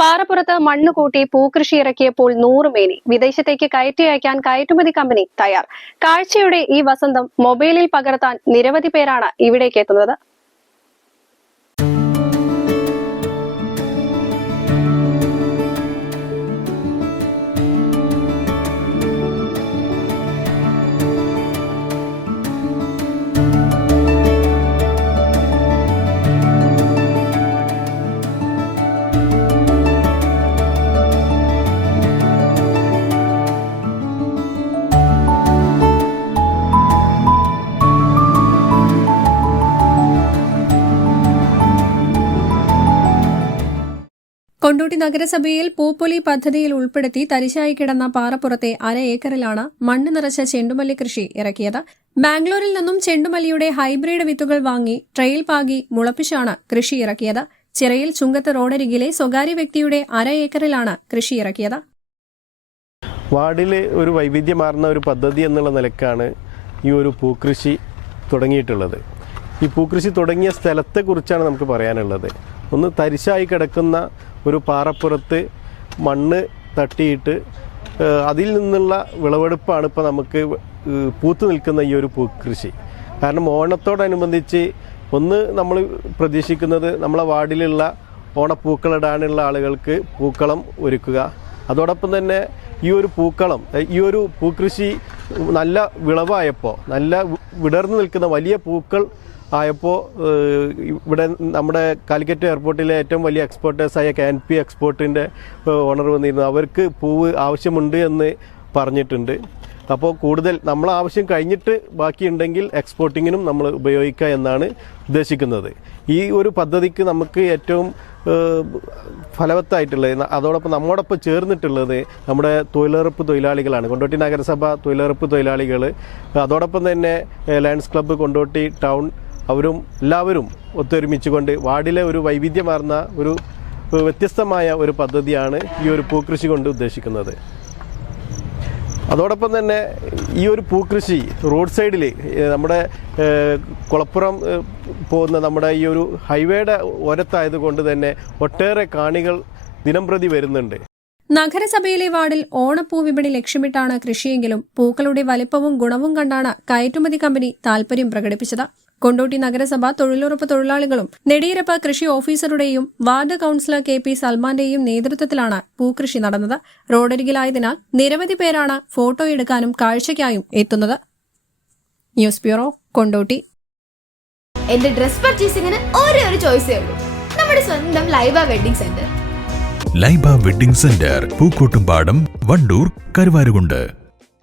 പാറപ്പുറത്ത് മണ്ണ് കൂട്ടി പൂക്കൃഷി ഇറക്കിയപ്പോൾ നൂറുമേനി വിദേശത്തേക്ക് കയറ്റി അയക്കാൻ കയറ്റുമതി കമ്പനി തയ്യാർ. കാഴ്ചയുടെ ഈ വസന്തം മൊബൈലിൽ പകർത്താൻ നിരവധി പേരാണ് ഇവിടേക്ക് എത്തുന്നത്. കൊണ്ടോട്ടി നഗരസഭയിൽ പൂപ്പൊലി പദ്ധതിയിൽ ഉൾപ്പെടുത്തി തരിശായി കിടന്ന പാറപ്പുറത്തെ അര ഏക്കറിലാണ് മണ്ണ് നിറച്ച ചെണ്ടുമല്ലി കൃഷി ഇറക്കിയത്. ബാംഗ്ലൂരിൽ നിന്നും ചെണ്ടുമല്ലിയുടെ ഹൈബ്രിഡ് വിത്തുകൾ വാങ്ങി ട്രെയിൽ പാകി മുളപ്പിച്ചാണ് കൃഷി ഇറക്കിയത്. ചിറയിൽ ചുങ്കത്ത് റോഡരികിലെ സ്വകാര്യ വ്യക്തിയുടെ അര ഏക്കറിലാണ് കൃഷി ഇറക്കിയത്. വാർഡിൽ ഒരു വൈവിധ്യമാർന്ന ഒരു പദ്ധതി എന്നുള്ള നിലക്കാണ് ഈ ഒരു പൂക്കൃഷി തുടങ്ങിയിട്ടുള്ളത്. ഈ പൂക്കൃഷി തുടങ്ങിയ സ്ഥലത്തെക്കുറിച്ചാണ് നമുക്ക് പറയാനുള്ളത്. ഒന്ന് തരിശായി കിടക്കുന്ന ഒരു പാറപ്പുറത്ത് മണ്ണ് തട്ടിയിട്ട് അതിൽ നിന്നുള്ള വിളവെടുപ്പാണ് ഇപ്പോൾ നമുക്ക് പൂത്തു നിൽക്കുന്ന ഈ ഒരു കൃഷി. കാരണം ഓണത്തോടനുബന്ധിച്ച് ഒന്ന് നമ്മൾ പ്രതീക്ഷിക്കുന്നത് നമ്മളെ വാർഡിലുള്ള ഓണപ്പൂക്കളിടാനുള്ള ആളുകൾക്ക് പൂക്കളം ഒരുക്കുക. അതോടൊപ്പം തന്നെ ഈ ഒരു പൂക്കളം ഈ ഒരു പൂക്കൃഷി നല്ല വിളവായപ്പോൾ നല്ല വിടർന്നു നിൽക്കുന്ന വലിയ പൂക്കൾ ആയപ്പോൾ ഇവിടെ നമ്മുടെ കാലിക്കറ്റ് എയർപോർട്ടിലെ ഏറ്റവും വലിയ എക്സ്പോർട്ടേഴ്സായ കാൻ പി എക്സ്പോർട്ടിന്റെ ഓണർ വന്നിരുന്നു. അവർക്ക് പൂവ് ആവശ്യമുണ്ട് എന്ന് പറഞ്ഞിട്ടുണ്ട്. അപ്പോൾ കൂടുതൽ നമ്മൾ ആവശ്യം കഴിഞ്ഞിട്ട് ബാക്കിയുണ്ടെങ്കിൽ എക്സ്പോർട്ടിങ്ങിനും നമ്മൾ ഉപയോഗിക്കുക എന്നാണ് ഉദ്ദേശിക്കുന്നത്. ഈ ഒരു പദ്ധതിക്ക് നമുക്ക് ഏറ്റവും ഫലവത്തായിട്ടുള്ളത് അതോടൊപ്പം നമ്മോടൊപ്പം ചേർന്നിട്ടുള്ളത് നമ്മുടെ തൊഴിലുറപ്പ് തൊഴിലാളികളാണ്. കൊണ്ടോട്ടി നഗരസഭ തൊഴിലുറപ്പ് തൊഴിലാളികൾ അതോടൊപ്പം തന്നെ ലയൺസ് ക്ലബ്ബ് കൊണ്ടോട്ടി ടൗൺ അവരും എല്ലാവരും ഒത്തൊരുമിച്ചുകൊണ്ട് വാർഡിലെ ഒരു വൈവിധ്യമാർന്ന ഒരു വ്യത്യസ്തമായ ഒരു പദ്ധതിയാണ് ഈ ഒരു പൂക്കൃഷി കൊണ്ട് ഉദ്ദേശിക്കുന്നത്. അതോടൊപ്പം തന്നെ ഈ ഒരു പൂക്കൃഷി റോഡ് സൈഡിൽ നമ്മുടെ കുളപ്പുറം പോകുന്ന നമ്മുടെ ഈ ഒരു ഹൈവേയുടെ ഓരത്തായതുകൊണ്ട് തന്നെ ഒട്ടേറെ കാണികൾ ദിനംപ്രതി വരുന്നുണ്ട്. നഗരസഭയിലെ വാർഡിൽ ഓണപ്പൂ വിപണി ലക്ഷ്യമിട്ടാണ് കൃഷിയെങ്കിലും പൂക്കളുടെ വലിപ്പവും ഗുണവും കണ്ടാണ് കയറ്റുമതി കമ്പനി താൽപര്യം പ്രകടിപ്പിച്ചത്. കൊണ്ടോട്ടി നഗരസഭ തൊഴിലുറപ്പ് തൊഴിലാളികളും നെടിയിരപ്പ് കൃഷി ഓഫീസറുടെയും വാർഡ് കൌൺസിലർ കെ പി സൽമാന്റെയും നേതൃത്വത്തിലാണ് പൂക്കൃഷി നടന്നത്. റോഡരികിലായതിനാൽ നിരവധി പേരാണ് ഫോട്ടോ എടുക്കാനും കാഴ്ചയ്ക്കായും എത്തുന്നത്. News bureau Kondotty. എന്റെ ഡ്രസ് പർച്ചേസിംഗിന് ഒരേ ഒരു ചോയ്സേ ഉള്ളൂ. നമ്മുടെ സ്വന്തം Laiba wedding centre. Laiba wedding centre Pookkottumpadam Wandoor Karuvarakundu.